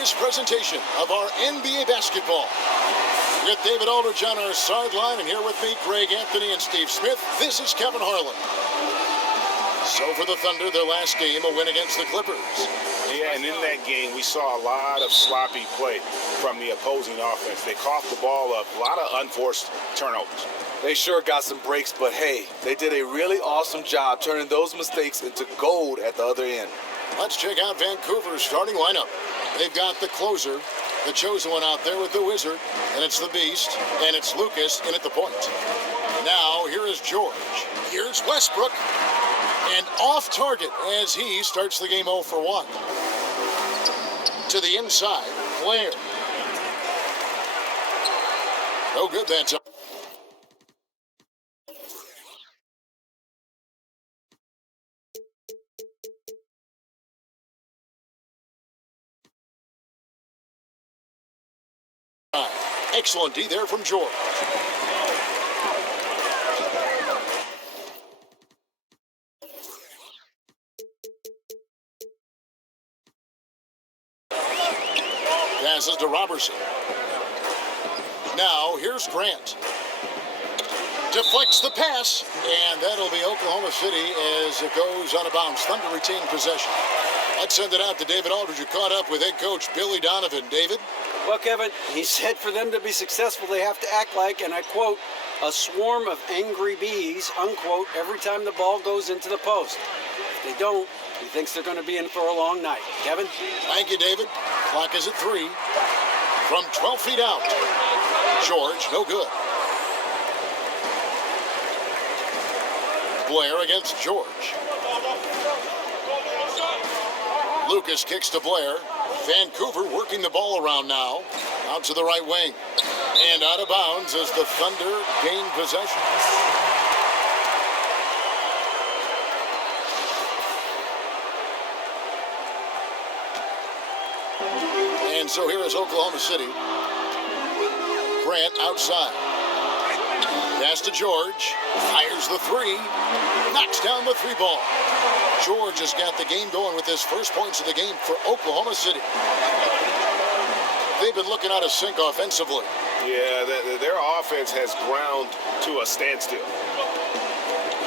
latest presentation of our NBA basketball. With David Aldridge on our sideline, and here with me, Greg Anthony and Steve Smith, this is Kevin Harlan. So for the Thunder, their last game, a win against the Clippers. Yeah, and in that game, we saw a lot of sloppy play from the opposing offense. They coughed the ball up, a lot of unforced turnovers. They sure got some breaks, but hey, they did a really awesome job turning those mistakes into gold at the other end. Let's check out Vancouver's starting lineup. They've got the closer, the chosen one out there with the Wizard, and it's the Beast, and it's Lucas in at the point. Now, here is George. Here's Westbrook, and off target as he starts the game 0 for 1. To the inside, Blair. No good that time. Excellent D there from George. Passes to Robertson. Now here's Grant. Deflects the pass, and that'll be Oklahoma City as it goes out of bounds. Thunder retain possession. Let's send it out to David Aldridge, who caught up with head coach Billy Donovan. David? Well, Kevin, he said for them to be successful, they have to act like, and I quote, a swarm of angry bees, unquote, every time the ball goes into the post. If they don't, he thinks they're going to be in for a long night. Kevin? Thank you, David. Clock is at 3. From 12 feet out. George, no good. Blair against George. Lucas kicks to Blair. Vancouver working the ball around now. Out to the right wing. And out of bounds as the Thunder gain possession. And so here is Oklahoma City. Grant outside. Pass to George. Fires the 3. Knocks down the 3 ball. George has got the game going with his first points of the game for Oklahoma City. They've been looking out of sync offensively. Yeah, their offense has ground to a standstill.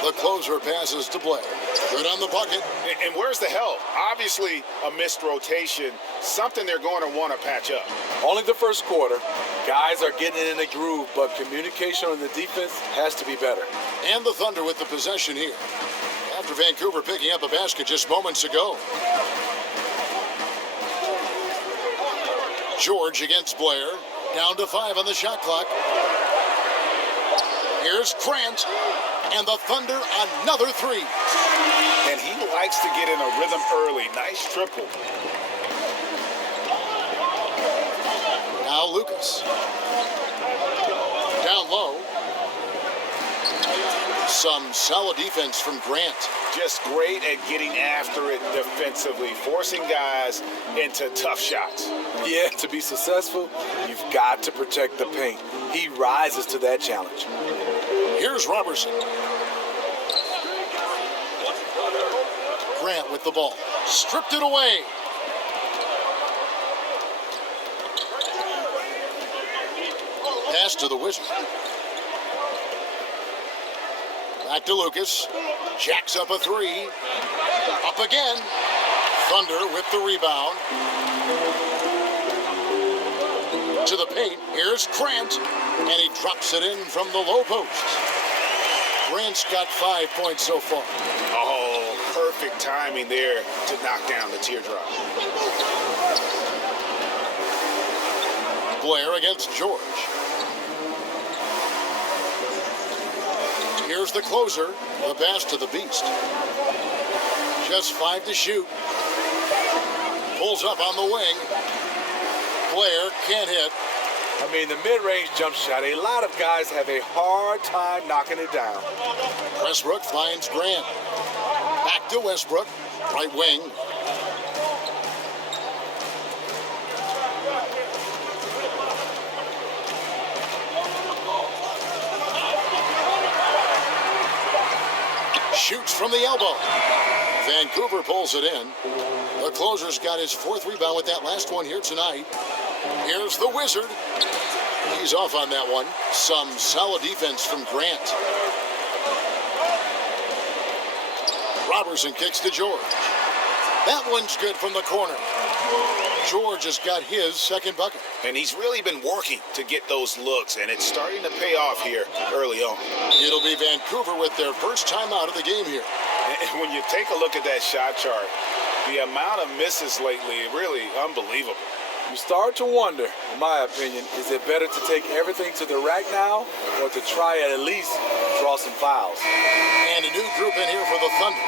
The closer passes to Blair. Good on the bucket. And where's the help? Obviously, a missed rotation, something they're going to want to patch up. Only the first quarter. Guys are getting in a groove, but communication on the defense has to be better. And the Thunder with the possession here. After Vancouver picking up a basket just moments ago. George against Blair. Down to 5 on the shot clock. Here's Grant. And the Thunder another 3. And he likes to get in a rhythm early. Nice triple. Now Lucas. Down low. Some solid defense from Grant. Just great at getting after it defensively, forcing guys into tough shots. Yeah, to be successful, you've got to protect the paint. He rises to that challenge. Here's Robertson. Grant with the ball. Stripped it away. Pass to the Wizard. Back to Lucas. Jacks up a 3. Up again. Thunder with the rebound. To the paint. Here's Grant. And he drops it in from the low post. Grant's got 5 points so far. Oh, perfect timing there to knock down the teardrop. Blair against George. Here's the closer, the pass to the Beast. Just 5 to shoot. Pulls up on the wing. Blair can't hit. I mean, the mid-range jump shot, a lot of guys have a hard time knocking it down. Westbrook finds Grant. Back to Westbrook, right wing. Shoots from the elbow. Vancouver pulls it in. The closer's got his 4th rebound with that last one here tonight. Here's the Wizard. He's off on that one. Some solid defense from Grant. Robertson kicks to George. That one's good from the corner. George has got his 2nd bucket. And he's really been working to get those looks, and it's starting to pay off here early on. It'll be Vancouver with their first time out of the game here. And when you take a look at that shot chart, the amount of misses lately, really unbelievable. You start to wonder, in my opinion, is it better to take everything to the rack now or to try at least draw some fouls? And a new group in here for the Thunder.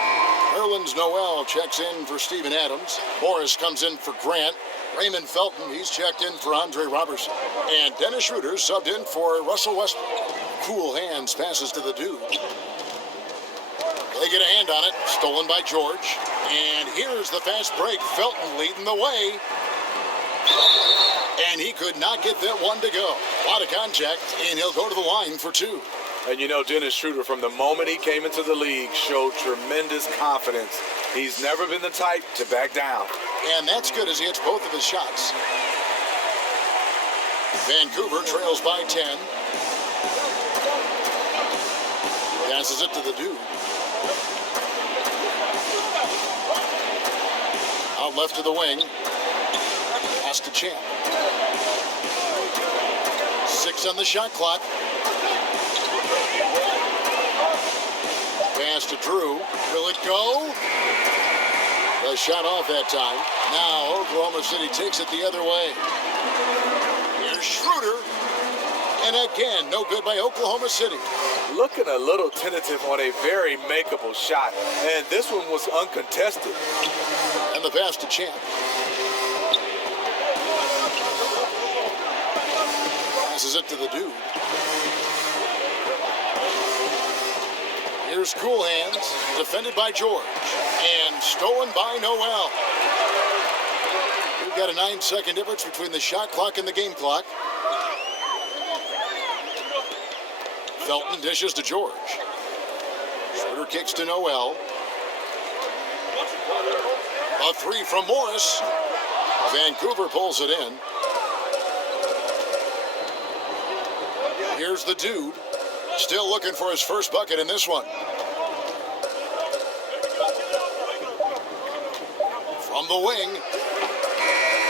Nerlens Noel checks in for Steven Adams. Morris comes in for Grant. Raymond Felton, he's checked in for Andre Robertson. And Dennis Schroeder subbed in for Russell Westbrook. Cool hands passes to the dude. They get a hand on it, stolen by George. And here's the fast break. Felton leading the way. And he could not get that one to go. A lot of contact, and he'll go to the line for 2. And you know, Dennis Schroeder, from the moment he came into the league, showed tremendous confidence. He's never been the type to back down. And that's good as he hits both of his shots. Vancouver trails by 10. Passes it to the dude. Out left to the wing. Pass to Champ. 6 on the shot clock. Pass to Drew. Will it go? The shot off that time. Now Oklahoma City takes it the other way. Here's Schroeder. And again, no good by Oklahoma City. Looking a little tentative on a very makeable shot. And this one was uncontested. And the pass to Champ. Passes it to the dude. Here's Cool Hands, defended by George, and stolen by Noel. We've got a 9-second difference between the shot clock and the game clock. Felton dishes to George. Schroeder kicks to Noel. A 3 from Morris. Vancouver pulls it in. Here's the dude, still looking for his first bucket in this one. From the wing.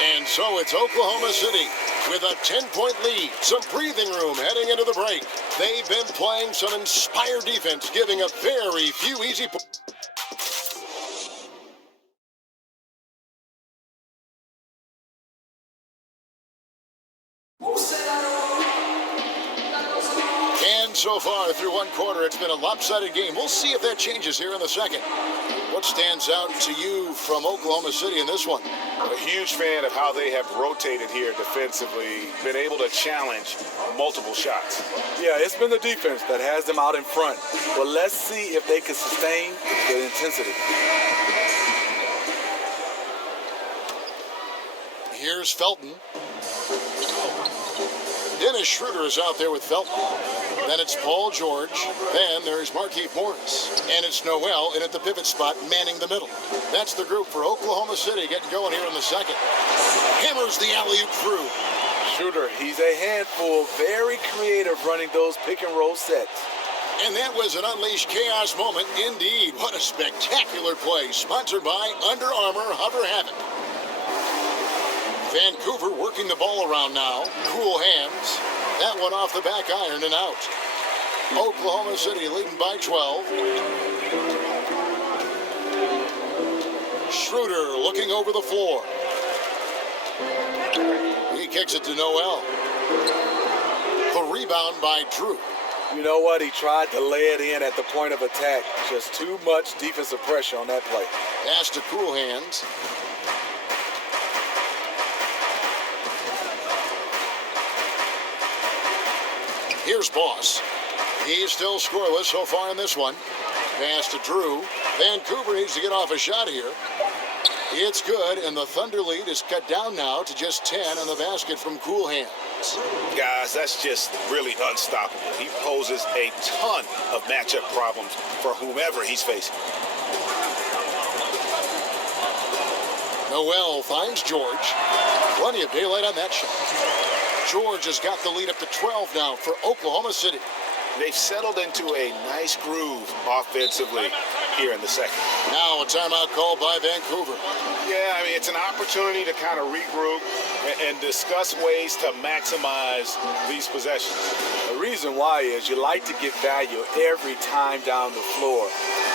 And so it's Oklahoma City with a 10-point lead. Some breathing room heading into the break. They've been playing some inspired defense, giving up very few easy points. So far through one quarter, it's been a lopsided game. We'll see if that changes here in the second. What stands out to you from Oklahoma City in this one? A huge fan of how they have rotated here defensively, been able to challenge multiple shots. Yeah, it's been the defense that has them out in front. But let's see if they can sustain the intensity. Here's Felton. Dennis Schroeder is out there with Felton. Then it's Paul George. Then there's Markieff Morris. And it's Noel in at the pivot spot, manning the middle. That's the group for Oklahoma City getting going here in the second. Hammers the alley-oop through. Schroeder, he's a handful, very creative running those pick and roll sets. And that was an unleashed chaos moment indeed. What a spectacular play. Sponsored by Under Armour Hover Havoc. Vancouver working the ball around now. Cool hands. That one off the back iron and out. Oklahoma City leading by 12. Schroeder looking over the floor. He kicks it to Noel. The rebound by Drew. You know what? He tried to lay it in at the point of attack. Just too much defensive pressure on that play. Pass to Cool Hands. Here's Boss. He's still scoreless so far in this one. Pass to Drew. Vancouver needs to get off a shot here. It's good, and the Thunder lead is cut down now to just 10 on the basket from Cool Hands. Guys, that's just really unstoppable. He poses a ton of matchup problems for whomever he's facing. Noel finds George. Plenty of daylight on that shot. George has got the lead up to 12 now for Oklahoma City. They've settled into a nice groove offensively here in the second. Now a timeout called by Vancouver. Yeah, I mean, it's an opportunity to kind of regroup and discuss ways to maximize these possessions. The reason why is you like to get value every time down the floor,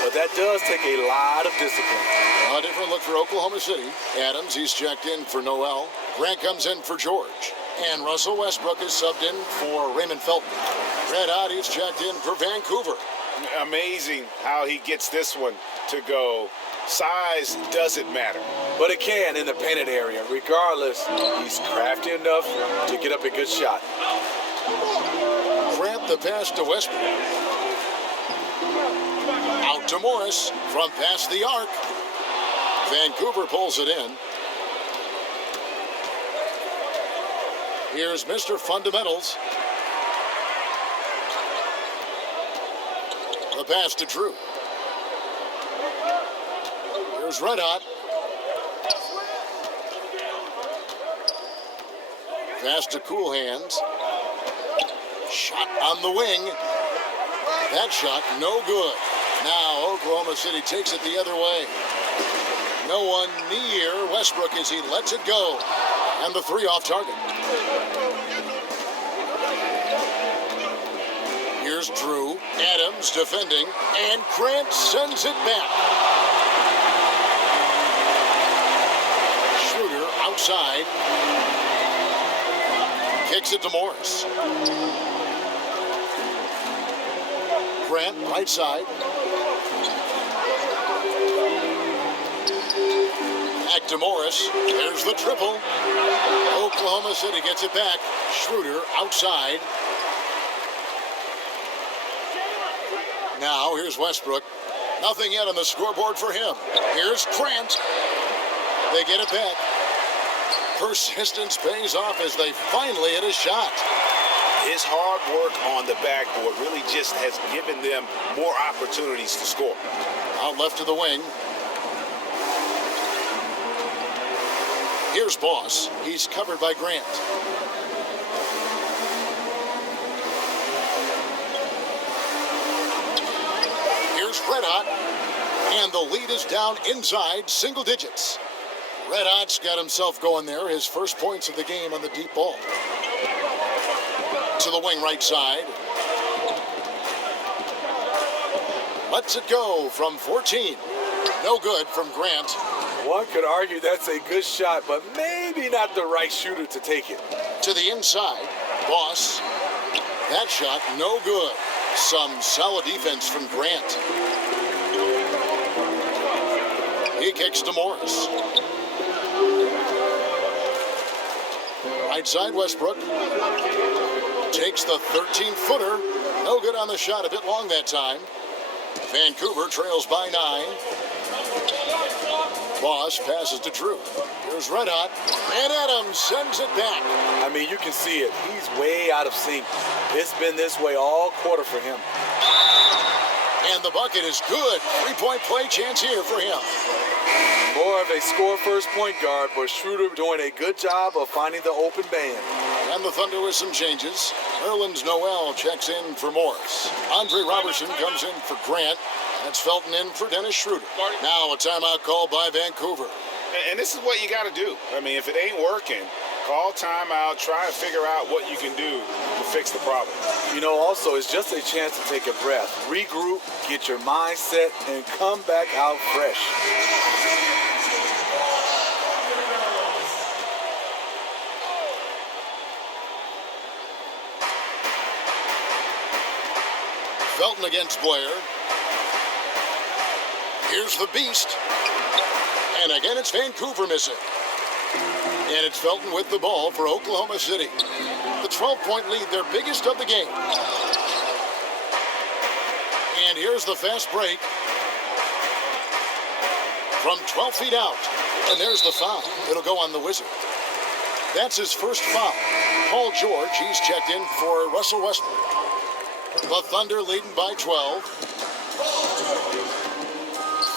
but that does take a lot of discipline. A different look for Oklahoma City. Adams, he's checked in for Noel. Grant comes in for George. And Russell Westbrook is subbed in for Raymond Felton. Red Hot, he's checked in for Vancouver. Amazing how he gets this one to go. Size doesn't matter. But it can in the painted area. Regardless, he's crafty enough to get up a good shot. Grant the pass to Westbrook. Out to Morris from past the arc. Vancouver pulls it in. Here's Mr. Fundamentals. The pass to Drew. Here's Red Hot. Pass to Cool Hands. Shot on the wing. That shot no good. Now Oklahoma City takes it the other way. No one near Westbrook as he lets it go. And the three off target. Here's Drew. Adams defending. And Grant sends it back. Schroeder outside. Kicks it to Morris. Grant right side. Back to Morris. There's the triple. Oklahoma City gets it back. Schroeder outside. Now here's Westbrook. Nothing yet on the scoreboard for him. Here's Grant. They get it back. Persistence pays off as they finally hit a shot. His hard work on the backboard really just has given them more opportunities to score. Out left to the wing. Here's Boss. He's covered by Grant. Here's Red Hot. And the lead is down inside single digits. Red Hot's got himself going there. His first points of the game on the deep ball. To the wing right side. Lets it go from 14. No good from Grant. One could argue that's a good shot, but maybe not the right shooter to take it. To the inside. Boss. That shot no good. Some solid defense from Grant. He kicks to Morris. Right side Westbrook. Takes the 13-footer. No good on the shot. A bit long that time. Vancouver trails by 9. Boss passes to Drew. Here's Red Hot. And Adams sends it back. I mean, you can see it. He's way out of sync. It's been this way all quarter for him. And the bucket is good. 3-point play chance here for him. More of a score-first point guard, but Schroeder doing a good job of finding the open man. And the Thunder with some changes. Erland's Noel checks in for Morris. Andre Robertson comes in for Grant. That's Felton in for Dennis Schroeder. Now a timeout call by Vancouver. And this is what you got to do. I mean, if it ain't working, call timeout, try and figure out what you can do to fix the problem. You know, also, it's just a chance to take a breath, regroup, get your mind set, and come back out fresh. Felton against Blair. Here's the Beast. And again, it's Vancouver missing. And it's Felton with the ball for Oklahoma City. The 12-point lead, their biggest of the game. And here's the fast break. From 12 feet out. And there's the foul. It'll go on the Wizard. That's his first foul. Paul George, he's checked in for Russell Westbrook. The Thunder leading by 12.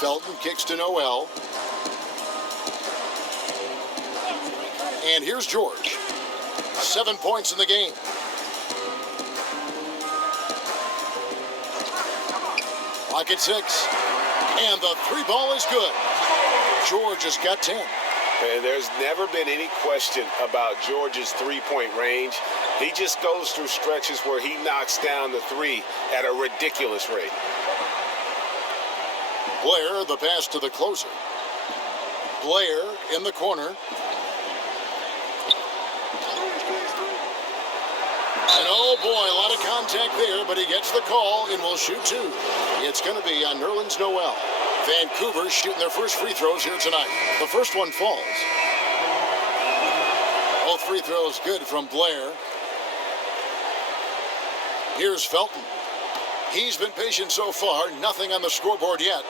Felton kicks to Noel. And here's George. 7 points in the game. Clock at 6. And the three ball is good. George has got 10. And there's never been any question about George's three-point range. He just goes through stretches where he knocks down the three at a ridiculous rate. Blair, the pass to the closer. Blair in the corner. And oh boy, a lot of contact there, but he gets the call and will shoot two. It's going to be on Nerlens Noel. Vancouver shooting their first free throws here tonight. The first one falls. Both free throws good from Blair. Here's Felton. He's been patient so far. Nothing on the scoreboard yet.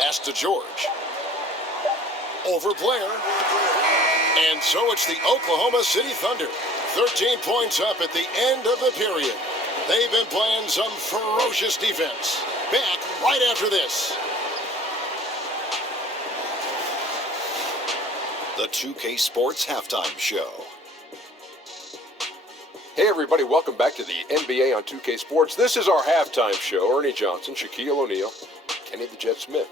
Pass to George. Over Blair. And so it's the Oklahoma City Thunder. 13 points up at the end of the period. They've been playing some ferocious defense. Back right after this. The 2K Sports Halftime Show. Hey everybody, welcome back to the NBA on 2K Sports. This is our halftime show. Ernie Johnson, Shaquille O'Neal, Kenny the Jet Smith.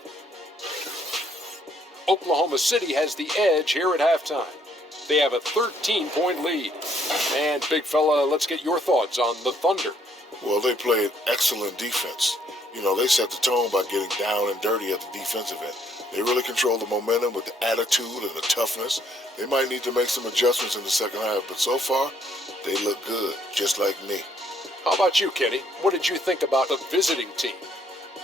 Oklahoma City has the edge here at halftime. They have a 13-point lead. And big fella, let's get your thoughts on the Thunder. Well, they played excellent defense. You know, they set the tone by getting down and dirty at the defensive end. They really control the momentum with the attitude and the toughness. They might need to make some adjustments in the second half, but so far, they look good, just like me. How about you, Kenny? What did you think about the visiting team?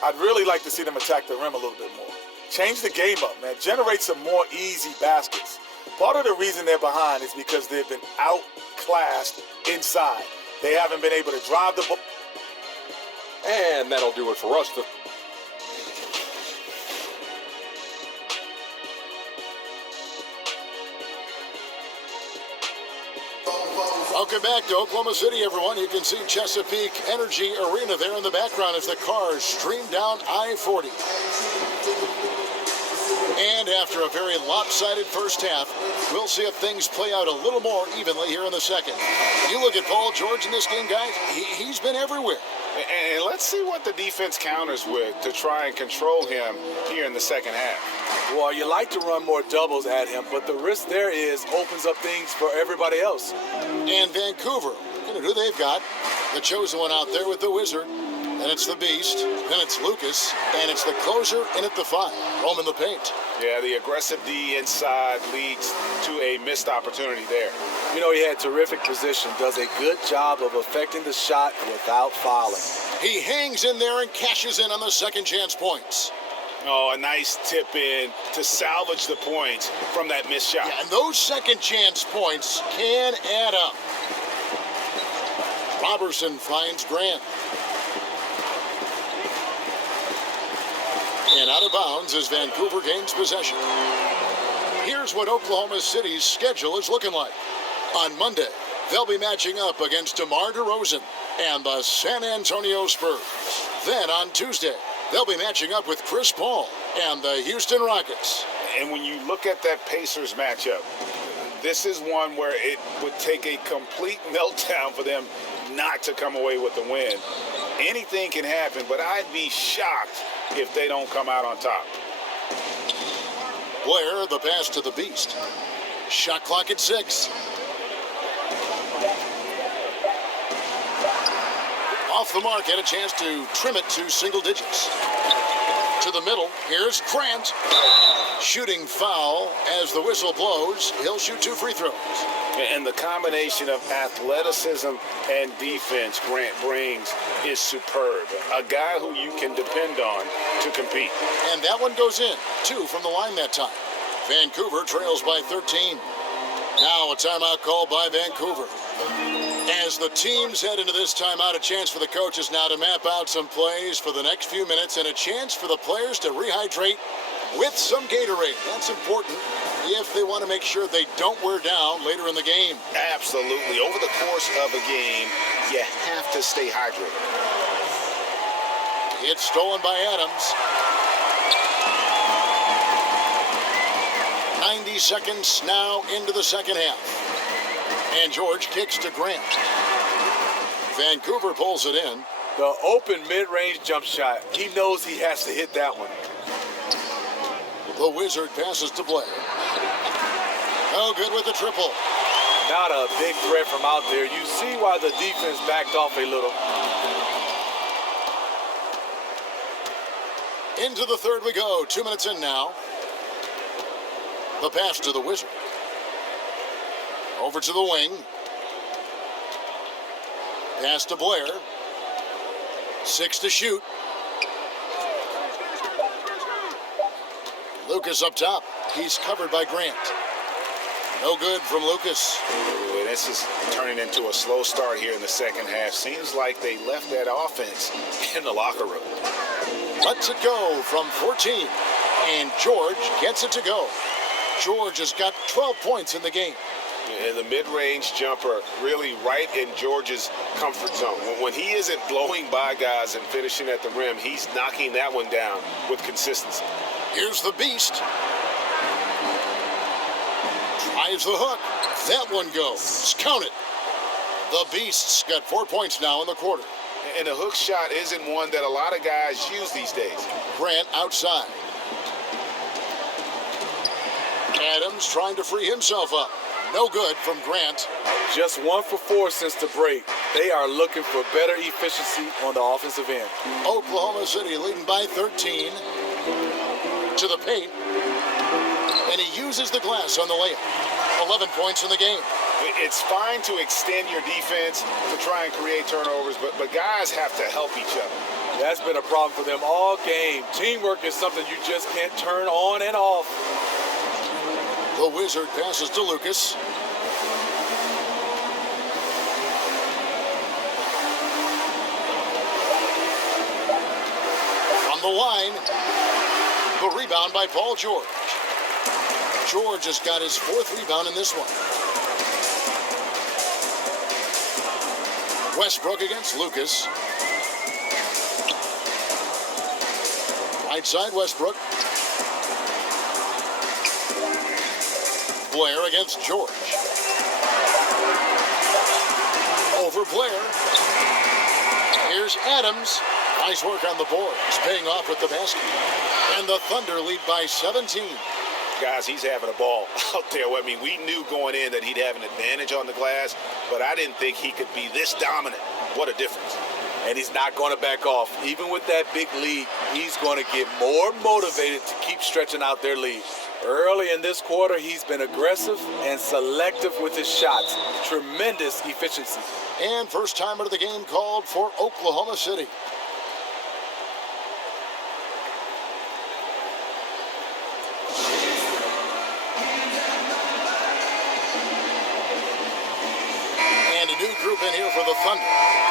I'd really like to see them attack the rim a little bit more. Change the game up, man. Generate some more easy baskets. Part of the reason they're behind is because they've been outclassed inside. They haven't been able to drive the ball. And that'll do it for us. Welcome back to Oklahoma City, everyone. You can see Chesapeake Energy Arena there in the background as the cars stream down I-40. And after a very lopsided first half, we'll see if things play out a little more evenly here in the second. You look at Paul George in this game, guys, he's been everywhere. And let's see what the defense counters with to try and control him here in the second half. Well, you like to run more doubles at him, but the risk there is opens up things for everybody else. And Vancouver, look at who they've got. The chosen one out there with the Wizard. And it's the Beast. Then it's Lucas. And it's the closer in at the 5. Home in the paint. Yeah, the aggressive D inside leads to a missed opportunity there. You know, he had terrific position, does a good job of affecting the shot without fouling. He hangs in there and cashes in on the second chance points. Oh, a nice tip in to salvage the points from that missed shot. Yeah, and those second chance points can add up. Robertson finds Grant. And out of bounds as Vancouver gains possession. Here's what Oklahoma City's schedule is looking like. On Monday, they'll be matching up against DeMar DeRozan and the San Antonio Spurs. Then on Tuesday, they'll be matching up with Chris Paul and the Houston Rockets. And when you look at that Pacers matchup, this is one where it would take a complete meltdown for them not to come away with the win. Anything can happen, but I'd be shocked if they don't come out on top. Blair, the pass to the Beast. Shot clock at 6. Off the mark, had a chance to trim it to single digits. To the middle, here's Grant. Shooting foul as the whistle blows. He'll shoot 2 free throws. And the combination of athleticism and defense Grant brings is superb. A guy who you can depend on to compete. And that one goes in. 2 from the line that time. Vancouver trails by 13. Now a timeout called by Vancouver. As the teams head into this timeout, a chance for the coaches now to map out some plays for the next few minutes and a chance for the players to rehydrate with some Gatorade. That's important if they want to make sure they don't wear down later in the game. Absolutely. Over the course of a game, you have to stay hydrated. It's stolen by Adams. seconds now into the second half. And George kicks to Grant. Vancouver pulls it in. The open mid-range jump shot. He knows he has to hit that one. The Wizard passes to Blair. No good with the triple. Not a big threat from out there. You see why the defense backed off a little. Into the third we go. 2 minutes in now. The pass to the Wizard. Over to the wing. Pass to Blair. 6 to shoot. Lucas up top. He's covered by Grant. No good from Lucas. Ooh, this is turning into a slow start here in the second half. Seems like they left that offense in the locker room. Lets it go from 14. And George gets it to go. George has got 12 points in the game. And the mid-range jumper really right in George's comfort zone. When he isn't blowing by guys and finishing at the rim, he's knocking that one down with consistency. Here's the Beast. Tries the hook. That one goes. Count it. The Beast's got 4 points now in the quarter. And a hook shot isn't one that a lot of guys use these days. Grant outside. Adams trying to free himself up. No good from Grant. Just 1 for 4 since the break. They are looking for better efficiency on the offensive end. Oklahoma City leading by 13. To the paint. And he uses the glass on the layup. 11 points in the game. It's fine to extend your defense to try and create turnovers, but guys have to help each other. That's been a problem for them all game. Teamwork is something you just can't turn on and off. The Wizard passes to Lucas. On the line, the rebound by Paul George. George has got his 4th rebound in this one. Westbrook against Lucas. Right side Westbrook. Blair against George. Over Blair. Here's Adams. Nice work on the boards, paying off with the basket. And the Thunder lead by 17. Guys, he's having a ball out there. I mean, we knew going in that he'd have an advantage on the glass, but I didn't think he could be this dominant. What a difference. And he's not going to back off. Even with that big lead, he's going to get more motivated to keep stretching out their lead. Early in this quarter, he's been aggressive and selective with his shots. Tremendous efficiency. And first time out of the game called for Oklahoma City. And a new group in here for the Thunder.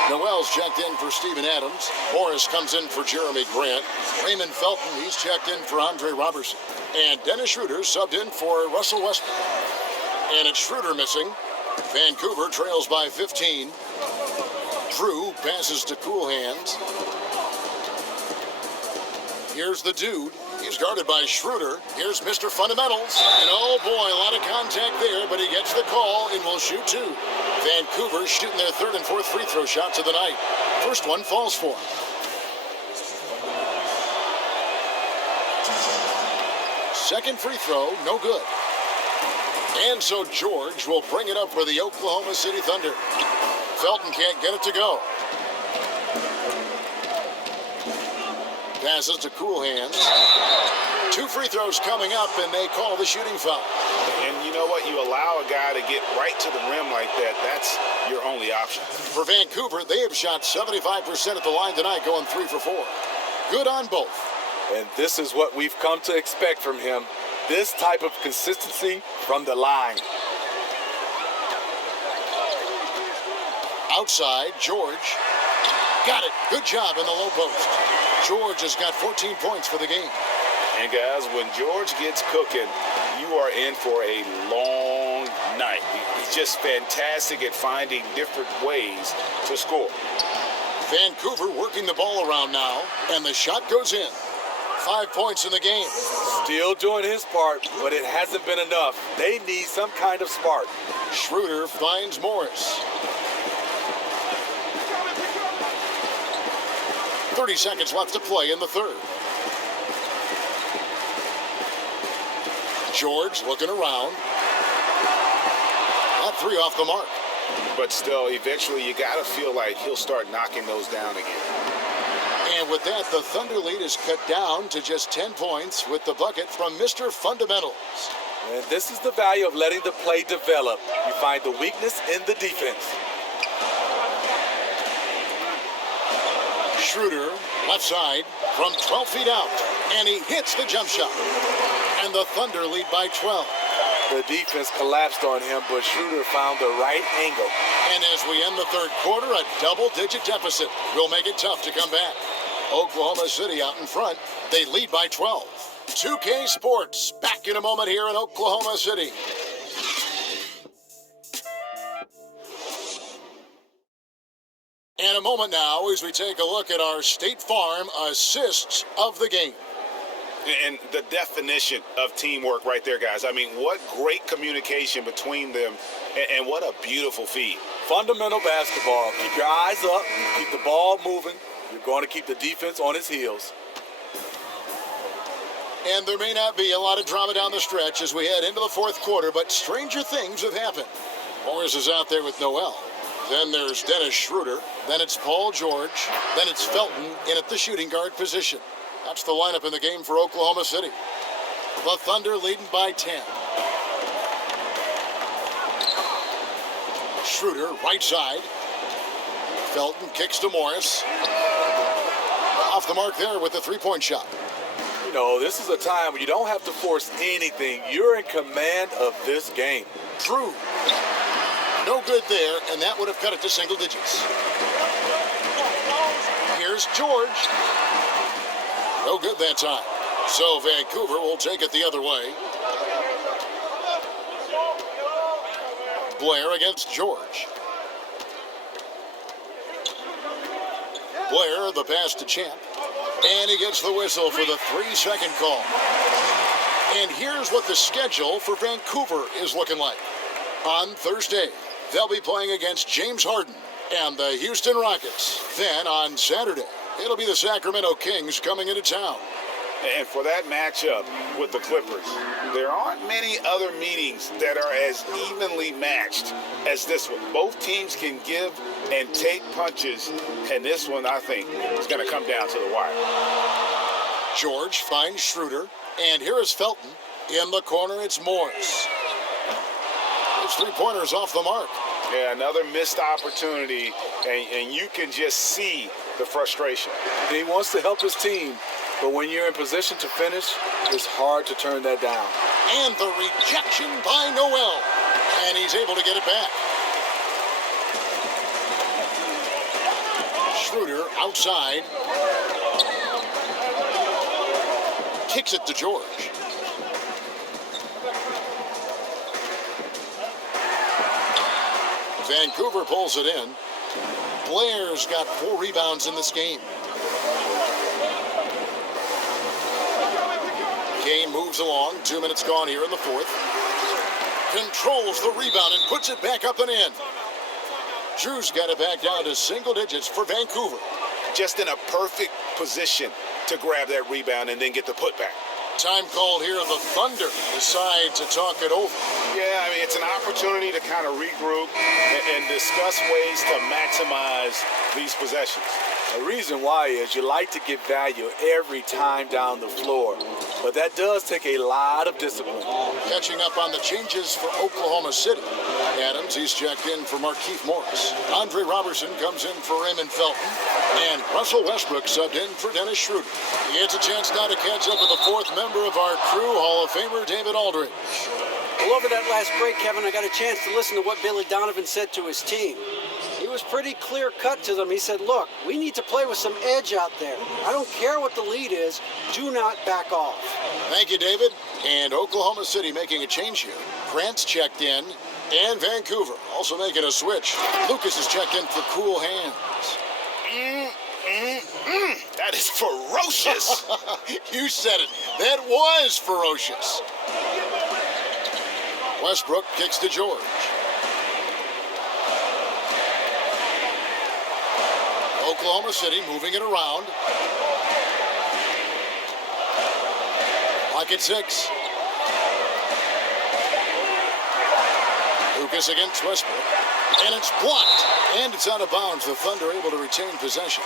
Noel's checked in for Steven Adams. Morris comes in for Jeremy Grant. Raymond Felton, he's checked in for Andre Robertson. And Dennis Schroeder subbed in for Russell Westbrook. And it's Schroeder missing. Vancouver trails by 15. Drew passes to Cool Hands. Here's the dude. He's guarded by Schroeder. Here's Mr. Fundamentals. And oh boy, a lot of contact there, but he gets the call and will shoot 2. Vancouver shooting their 3rd and 4th free throw shots of the night. First one falls for him. Second free throw, no good. And so George will bring it up for the Oklahoma City Thunder. Felton can't get it to go. Passes to Cool Hands. 2 free throws coming up, and they call the shooting foul. And you know what? You allow a guy to get right to the rim like that, that's your only option. For Vancouver, they have shot 75% at the line tonight, going 3 for 4. Good on both. And this is what we've come to expect from him. This type of consistency from the line. Outside, George. Got it. Good job in the low post. George has got 14 points for the game. And guys, when George gets cooking, you are in for a long night. He's just fantastic at finding different ways to score. Vancouver working the ball around now, and the shot goes in. 5 points in the game. Still doing his part, but it hasn't been enough. They need some kind of spark. Schroeder finds Morris. 30 seconds left to play in the third. George looking around. That three off the mark. But still, eventually you got to feel like he'll start knocking those down again. And with that, the Thunder lead is cut down to just 10 points with the bucket from Mr. Fundamentals. And this is the value of letting the play develop. You find the weakness in the defense. Schroeder, left side, from 12 feet out. And he hits the jump shot. And the Thunder lead by 12. The defense collapsed on him, but Schroeder found the right angle. And as we end the third quarter, a double-digit deficit will make it tough to come back. Oklahoma City out in front. They lead by 12. 2K Sports back in a moment here in Oklahoma City. And a moment now as we take a look at our State Farm assists of the game. And the definition of teamwork right there, guys. I mean, what great communication between them, and what a beautiful feed. Fundamental basketball. Keep your eyes up, keep the ball moving. You're going to keep the defense on its heels. And there may not be a lot of drama down the stretch as we head into the fourth quarter, but stranger things have happened. Morris is out there with Noel. Then there's Dennis Schroeder. Then it's Paul George. Then it's Felton in at the shooting guard position. That's the lineup in the game for Oklahoma City. The Thunder leading by 10. Schroeder, right side. Felton kicks to Morris. Off the mark there with the three-point shot. You know, this is a time when you don't have to force anything. You're in command of this game. Drew. No good there, and that would have cut it to single digits. Here's George. No good that time. So Vancouver will take it the other way. Blair against George. Blair, the pass to Champ. And he gets the whistle for the 3-second call. And here's what the schedule for Vancouver is looking like. On Thursday, they'll be playing against James Harden and the Houston Rockets. Then on Saturday, it'll be the Sacramento Kings coming into town. And for that matchup with the Clippers, there aren't many other meetings that are as evenly matched as this one. Both teams can give and take punches, and this one, I think, is going to come down to the wire. George finds Schroeder, and here is Felton. In the corner, it's Morris. His three-pointers off the mark. Yeah, another missed opportunity, and you can just see the frustration. He wants to help his team, but when you're in position to finish, it's hard to turn that down. And the rejection by Noel, and he's able to get it back. Schroeder outside. Kicks it to George. Vancouver pulls it in. Blair's got 4 rebounds in this game. Game moves along. 2 minutes gone here in the fourth. Controls the rebound and puts it back up and in. Drew's got it back down to single digits for Vancouver. Just in a perfect position to grab that rebound and then get the putback. Time called here. The Thunder decide to talk it over. Yeah, I mean, it's an opportunity to kind of regroup and discuss ways to maximize these possessions. The reason why is you like to get value every time down the floor, but that does take a lot of discipline. Catching up on the changes for Oklahoma City. Adams, he's checked in for Markieff Morris. Andre Robertson comes in for Raymond Felton. And Russell Westbrook subbed in for Dennis Schroeder. He gets a chance now to catch up with the fourth member of our crew, Hall of Famer David Aldridge. Well, over that last break, Kevin, I got a chance to listen to what Billy Donovan said to his team. He was pretty clear-cut to them. He said, look, we need to play with some edge out there. I don't care what the lead is. Do not back off. Thank you, David. And Oklahoma City making a change here. Grant's checked in, and Vancouver also making a switch. Lucas is checked in for cool hands. That That is ferocious. You said it. That was ferocious. Westbrook kicks to George. Oklahoma City moving it around. Clock at 6. Lucas against Westbrook. And it's blocked. And it's out of bounds. The Thunder able to retain possession.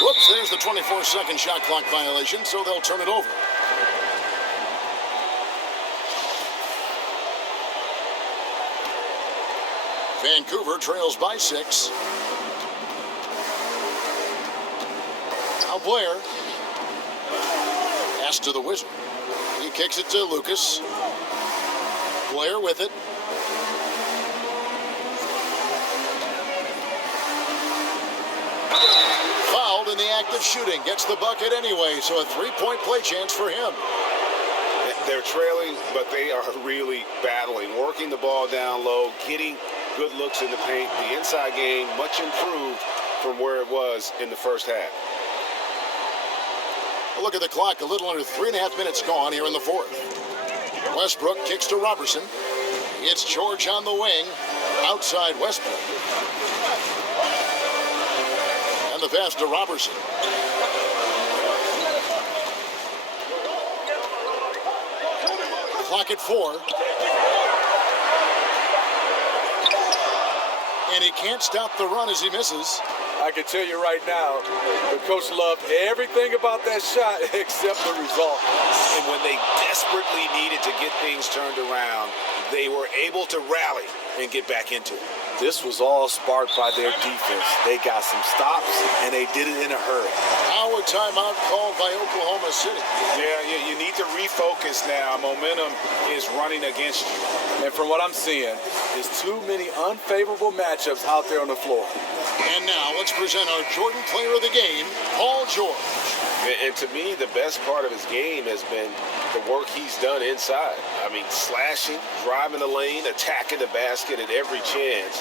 Whoops, there's the 24-second shot clock violation, so they'll turn it over. Vancouver trails by 6. Now Blair. Pass to the Wizard. He kicks it to Lucas. Blair with it. Fouled in the act of shooting. Gets the bucket anyway, so a 3-point play chance for him. They're trailing, but they are really battling, working the ball down low, getting good looks in the paint. The inside game much improved from where it was in the first half. A look at the clock, a little under 3.5 minutes gone here in the fourth. Westbrook kicks to Robertson. It's George on the wing, outside Westbrook. And the pass to Robertson. Clock at 4. And he can't stop the run as he misses. I can tell you right now, the coach loved everything about that shot except the result. And when they desperately needed to get things turned around, they were able to rally and get back into it. This was all sparked by their defense. They got some stops, and they did it in a hurry. Now a timeout called by Oklahoma City. Yeah, you need to refocus now. Momentum is running against you. And from what I'm seeing, there's too many unfavorable matchups out there on the floor. And now let's present our Jordan Player of the Game, Paul George. And to me, the best part of his game has been the work he's done inside. I mean, slashing, driving the lane, attacking the basket at every chance.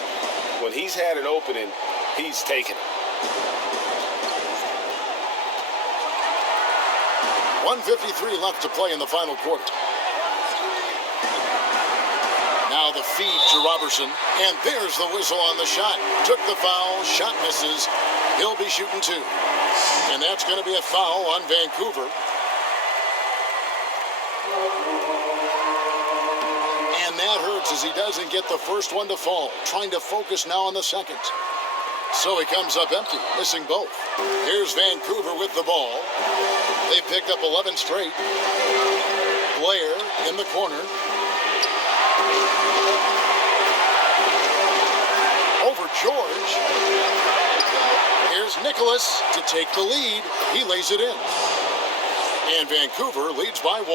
When he's had an opening, he's taken it. 1:53 left to play in the final quarter. Now the feed to Robertson, and there's the whistle on the shot. Took the foul, shot misses. He'll be shooting 2. And that's going to be a foul on Vancouver. And that hurts as he doesn't get the first one to fall. Trying to focus now on the second. So he comes up empty, missing both. Here's Vancouver with the ball. They picked up 11 straight. Blair in the corner. Over George. Here's Nicholas to take the lead. He lays it in. And Vancouver leads by 1.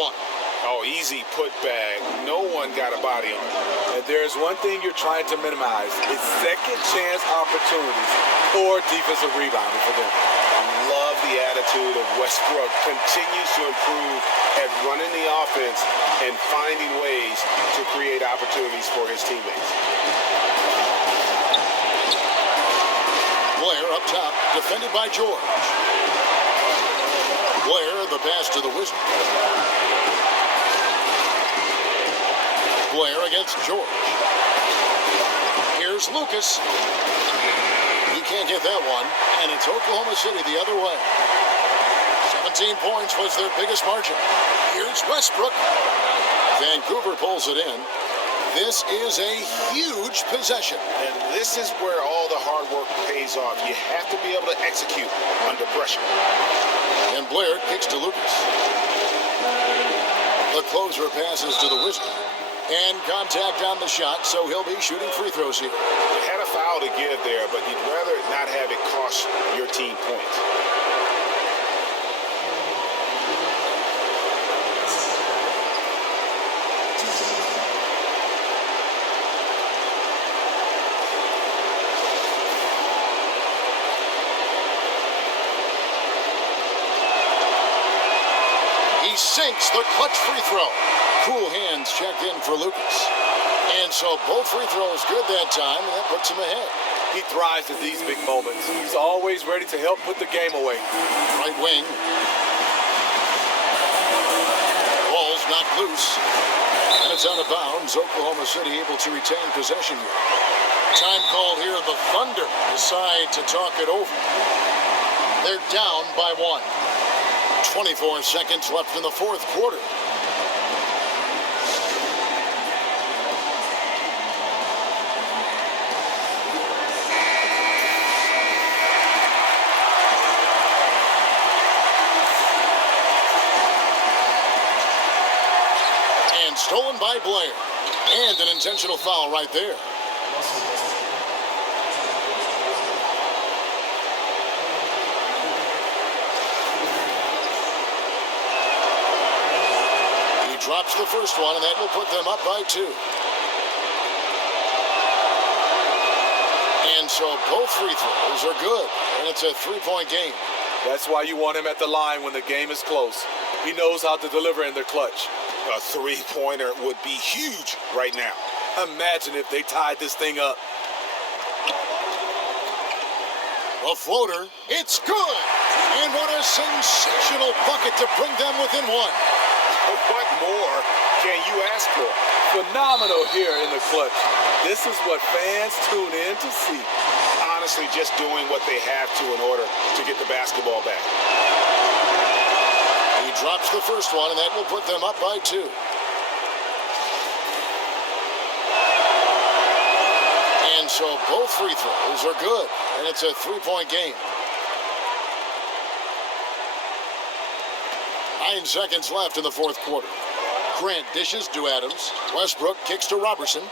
Oh, easy putback. No one got a body on it. And there's one thing you're trying to minimize. It's second chance opportunities or defensive rebounding for them. Love the attitude of Westbrook. Continues to improve at running the offense and finding ways to create opportunities for his teammates. Blair up top, defended by George. Blair, the pass to the Wizard. Blair against George. Here's Lucas. He can't get that one, and it's Oklahoma City the other way. 17 points was their biggest margin. Here's Westbrook. Vancouver pulls it in. This is a huge possession. And this is where all the hard work pays off. You have to be able to execute under pressure. And Blair kicks to Lucas. The closer passes to the Wizard. And contact on the shot, so he'll be shooting free throws here. You had a foul to give there, but you'd rather not have it cost your team points. He sinks the clutch free throw. Cool hands checked in for Lucas. And so both free throws good that time, and that puts him ahead. He thrives at these big moments. He's always ready to help put the game away. Right wing. Ball's knocked loose. And it's out of bounds. Oklahoma City able to retain possession here. Time called here. The Thunder decide to talk it over. They're down by 1. 24 seconds left in the fourth quarter. And stolen by Blair. And an intentional foul right there. Drops the first one, and that will put them up by 2. And so both free throws are good, and it's a 3-point game. That's why you want him at the line when the game is close. He knows how to deliver in the clutch. A three-pointer would be huge right now. Imagine if they tied this thing up. A floater, it's good! And what a sensational bucket to bring them within 1. What more can you ask for? Phenomenal here in the clutch. This is what fans tune in to see. Honestly, just doing what they have to in order to get the basketball back. He drops the first one, and that will put them up by 2. And so both free throws are good, and it's a 3-point game. 9 seconds left in the fourth quarter. Grant dishes to Adams. Westbrook kicks to Robertson.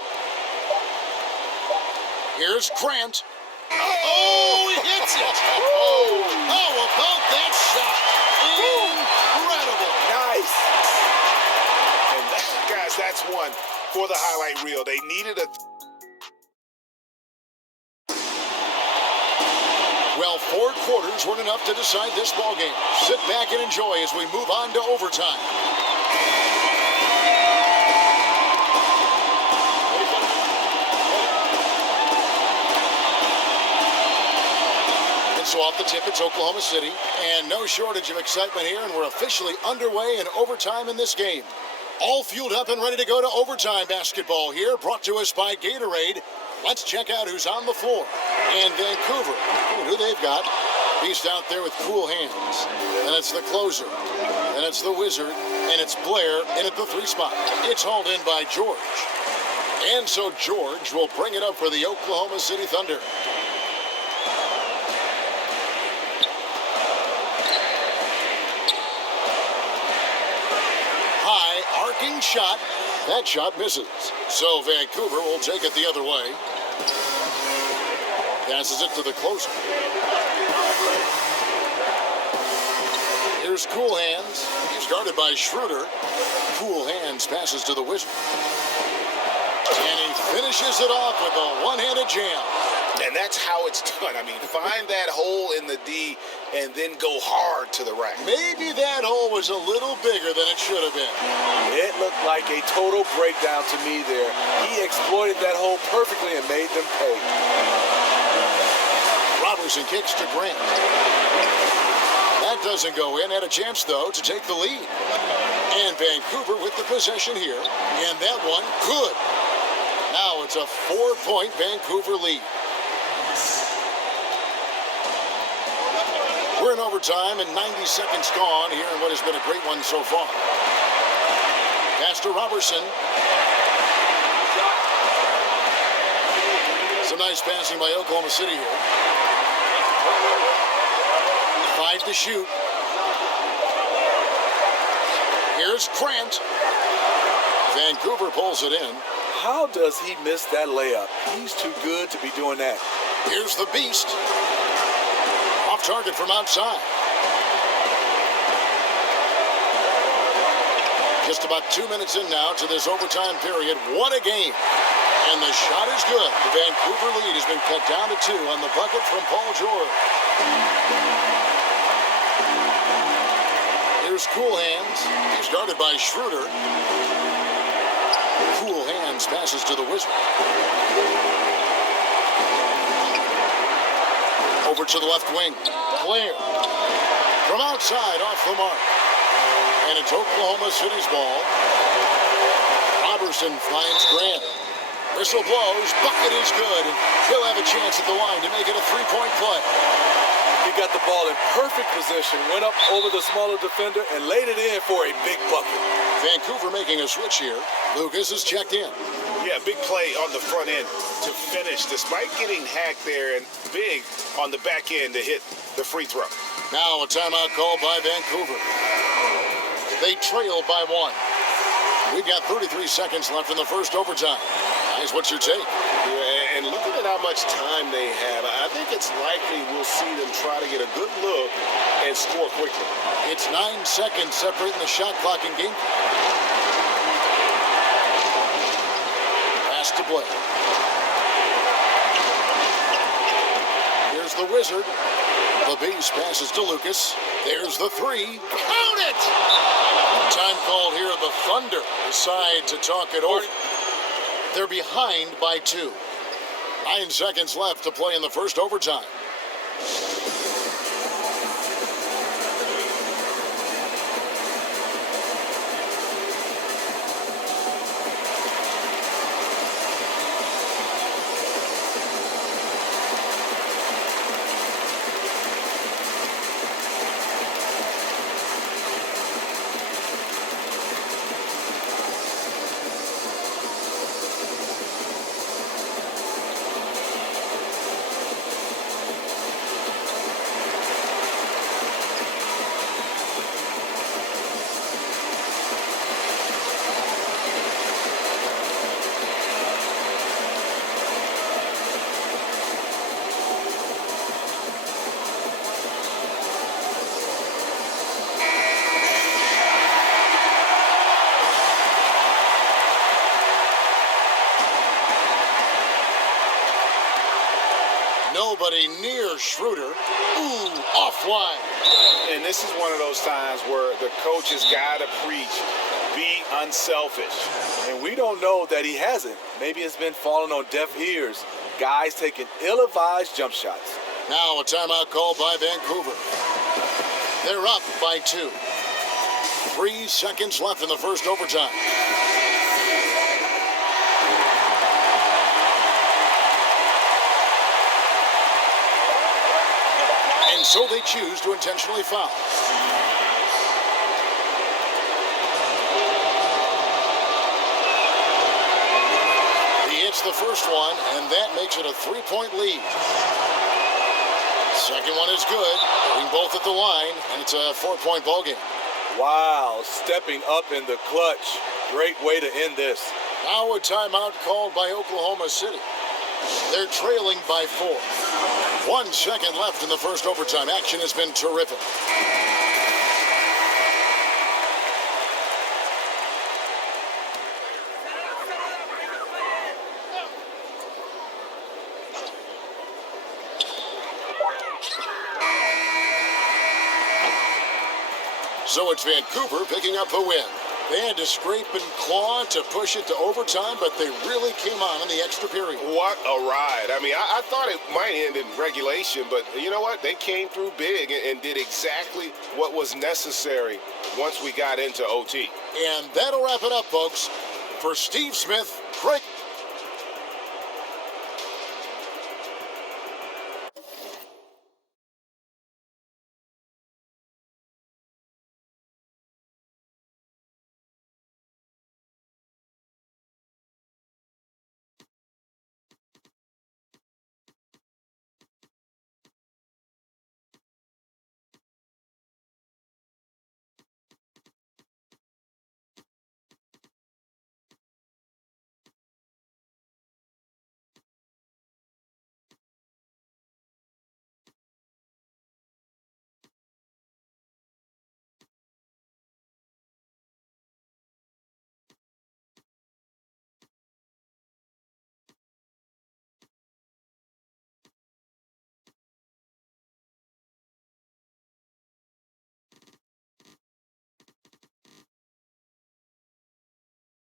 Here's Grant. Oh, he hits it! Oh, how about that shot? Incredible! Nice! And guys, that's one for the highlight reel. They needed a... Well, 4 quarters weren't enough to decide this ball game. Sit back and enjoy as we move on to overtime. And so off the tip, it's Oklahoma City. And no shortage of excitement here, and we're officially underway in overtime in this game. All fueled up and ready to go to overtime basketball here, brought to us by Gatorade. Let's check out who's on the floor. And Vancouver, who they've got. Beast out there with cool hands. And it's the closer. And it's the wizard. And it's Blair in at the 3 spot. It's hauled in by George. And so George will bring it up for the Oklahoma City Thunder. High arcing shot. That shot misses. So Vancouver will take it the other way. Passes it to the closer. Here's Cool Hands. He's guarded by Schroeder. Cool Hands passes to the Wizard. And he finishes it off with a one-handed jam. And that's how it's done. I mean, find that hole in the D and then go hard to the rack. Maybe that hole was a little bigger than it should have been. It looked like a total breakdown to me there. He exploited that hole perfectly and made them pay. Robertson kicks to Grant. That doesn't go in. Had a chance, though, to take the lead. And Vancouver with the possession here. And that one, good. Now it's a 4-point Vancouver lead. We're in overtime and 90 seconds gone here in what has been a great one so far. Pass to Robertson. Some nice passing by Oklahoma City here. 5 to shoot. Here's Grant. Vancouver pulls it in. How does he miss that layup? He's too good to be doing that. Here's the Beast. Off target from outside. Just about 2 minutes in now to this overtime period. What a game. And the shot is good. The Vancouver lead has been cut down to 2 on the bucket from Paul George. Here's Here's Cool Hands. He's guarded by Schroeder. Cool Hands passes to the Wizard. Over to the left wing. Blair. From outside, off the mark. And it's Oklahoma City's ball. Robertson finds Grant. Whistle blows. Bucket is good. He'll have a chance at the line to make it a three-point play. He got the ball in perfect position, went up over the smaller defender, and laid it in for a big bucket. Vancouver making a switch here. Lucas is checked in. Yeah, big play on the front end to finish, despite getting hacked there, and big on the back end to hit the free throw. Now a timeout call by Vancouver. They trail by 1. We've got 33 seconds left in the first overtime. Guys, what's your take? Yeah, and looking at how much time they have, I think it's likely we'll see them try to get a good look and score quickly. It's 9 seconds separating the shot clock and game. Pass to Blair. Here's the Wizard. The base passes to Lucas. There's the three. Count it! Time called here. The Thunder decide to talk it over. They're behind by 2. 9 seconds left to play in the first overtime. Nobody near Schroeder. Ooh, offline. And this is one of those times where the coach has got to preach, be unselfish. And we don't know that he hasn't. Maybe it's been falling on deaf ears. Guys taking ill-advised jump shots. Now a timeout call by Vancouver. They're up by 2. 3 seconds left in the first overtime. And so they choose to intentionally foul. He hits the first one, and that makes it a 3-point lead. Second one is good. Getting both at the line, and it's a 4-point ball game. Wow, stepping up in the clutch. Great way to end this. Now a timeout called by Oklahoma City. They're trailing by 4. 1 second left in the first overtime. Action has been terrific. So it's Vancouver picking up the win. They had to scrape and claw to push it to overtime, but they really came on in the extra period. What a ride. I mean, I thought it might end in regulation, but you know what? They came through big and did exactly what was necessary once we got into OT. And that'll wrap it up, folks. For Steve Smith, Craig